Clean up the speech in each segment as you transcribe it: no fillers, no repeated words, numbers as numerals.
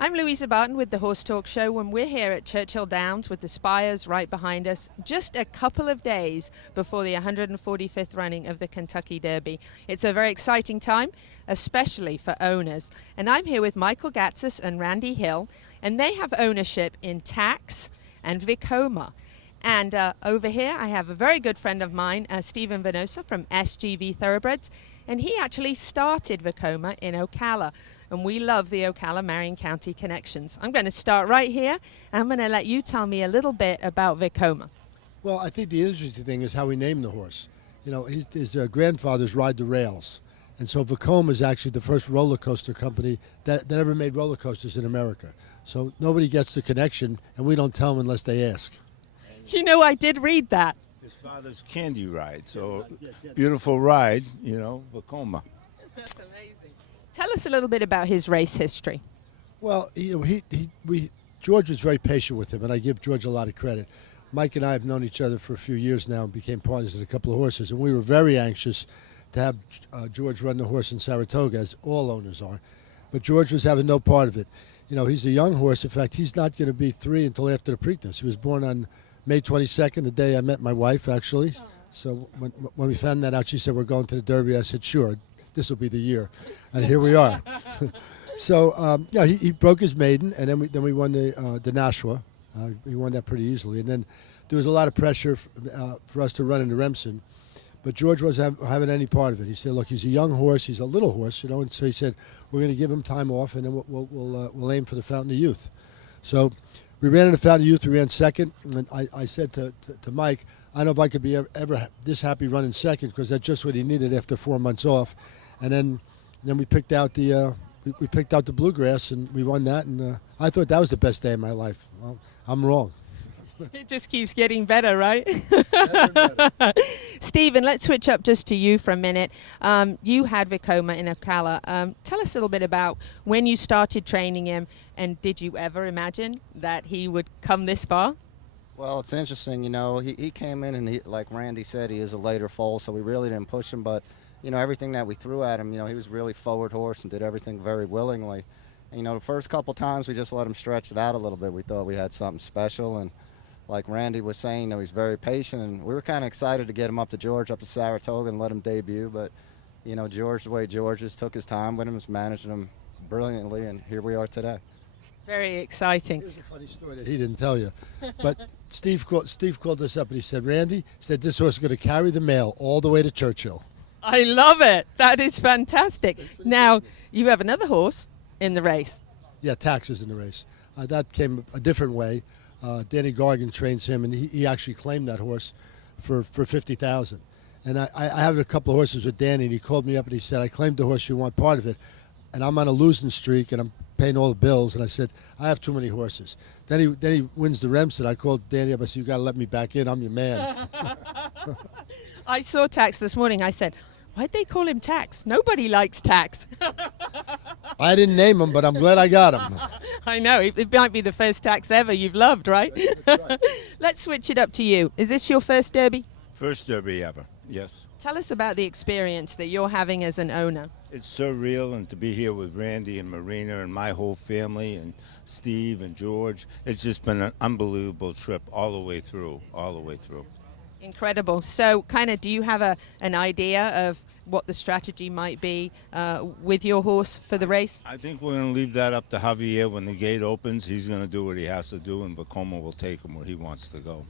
I'm Louisa Barton with the Horse Talk Show, and we're here at Churchill Downs with the Spires right behind us, just a couple of days before the 145th running of the Kentucky Derby. It's a very exciting time, especially for owners. And I'm here with Michael Gatsas and Randy Hill, and they have ownership in Tax and Vekoma. And over here I have a very good friend of mine, Stephen Venosa from SGV Thoroughbreds, and he actually started Vekoma in Ocala. And we love the Ocala-Marion County connections. I'm going to start right here, and I'm going to let you tell me a little bit about Vekoma. Well, I think the interesting thing is how he named the horse. You know, his grandfathers ride the rails. And so Vekoma is actually the first roller coaster company that ever made roller coasters in America. So nobody gets the connection, and we don't tell them unless they ask. You know, I did read that. His father's candy ride, so beautiful ride, you know, Vekoma. That's amazing. Tell us a little bit about his race history. Well, you know, George was very patient with him, and I give George a lot of credit. Mike and I have known each other for a few years now and became partners in a couple of horses, and we were very anxious to have George run the horse in Saratoga, as all owners are. But George was having no part of it. You know, he's a young horse. In fact, he's not going to be 3 until after the Preakness. He was born on May 22nd, the day I met my wife, actually. So when we found that out, she said, "We're going to the Derby." I said, "Sure, this will be the year." And here we are. So, yeah, he broke his maiden, and then we won the Nashua. He won that pretty easily. And then there was a lot of pressure for us to run into Remsen. But George wasn't having any part of it. He said, "Look, he's a young horse. He's a little horse, you know." And so he said, "We're going to give him time off, and then we'll aim for the Fountain of Youth." So we ran in the Fountain of Youth. We ran second. And I said to Mike, "I don't know if I could be ever this happy running second, because that's just what he needed after 4 months off." And then we picked out the Bluegrass, and we won that. And I thought that was the best day of my life. Well, I'm wrong. It just keeps getting better, right? Better and better. Stephen, let's switch up just to you for a minute. You had Vekoma in Ocala. Tell us a little bit about when you started training him, and did you ever imagine that he would come this far? Well, it's interesting, you know, he came in and like Randy said, he is a later foal, so we really didn't push him, but, you know, everything that we threw at him, you know, he was really forward horse and did everything very willingly. And, you know, the first couple times we just let him stretch it out a little bit. We thought we had something special, and like Randy was saying, you know, he's very patient, and we were kind of excited to get him up to Saratoga and let him debut, but, you know, George, the way George just took his time with him, was managing him brilliantly, and here we are today. Very exciting. Here's a funny story that he didn't tell you. But Steve called us up and he said, "Randy," said, "this horse is going to carry the mail all the way to Churchill." I love it. That is fantastic. Now, you have another horse in the race. Yeah, Tax is in the race. That came a different way. Danny Gargan trains him, and he actually claimed that horse for $50,000. And I have a couple of horses with Danny, and he called me up and he said, "I claimed the horse, you want part of it." And I'm on a losing streak, and I'm paying all the bills, and I said, "I have too many horses." Then he wins the Remsen. I called Danny up. I said, "You got to let me back in. I'm your man." I saw Tax this morning. I said, "Why'd they call him Tax? Nobody likes Tax." I didn't name him, but I'm glad I got him. I know. It might be the first Tax ever you've loved, right? That's right. Let's switch it up to you. Is this your first Derby? First Derby ever, yes. Tell us about the experience that you're having as an owner. It's surreal, and to be here with Randy and Marina and my whole family and Steve and George, it's just been an unbelievable trip all the way through. Incredible. So do you have an idea of what the strategy might be with your horse for the race? I think we're going to leave that up to Javier. When the gate opens, he's going to do what he has to do, and Vekoma will take him where he wants to go.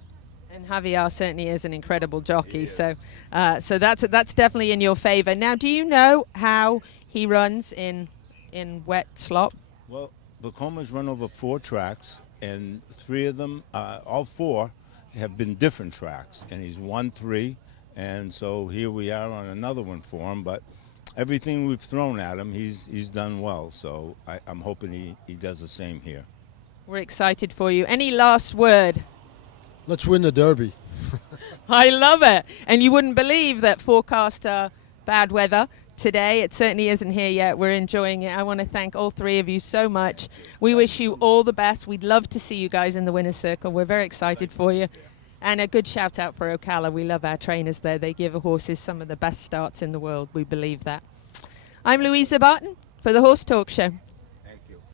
And Javier certainly is an incredible jockey, so that's definitely in your favor. Now, do you know how he runs in wet slop? Well, Vekoma's run over 4 tracks, and 3 of them, all 4, have been different tracks, and he's won 3, and so here we are on another one for him. But everything we've thrown at him, he's done well, so I'm hoping he does the same here. We're excited for you. Any last word? Let's win the Derby. I love it. And you wouldn't believe that forecast bad weather today. It certainly isn't here yet. We're enjoying it. I want to thank all 3 of you so much. We wish you all the best. We'd love to see you guys in the winner's circle. We're very excited for you. And a good shout out for Ocala. We love our trainers there. They give horses some of the best starts in the world. We believe that. I'm Louisa Barton for the Horse Talk Show.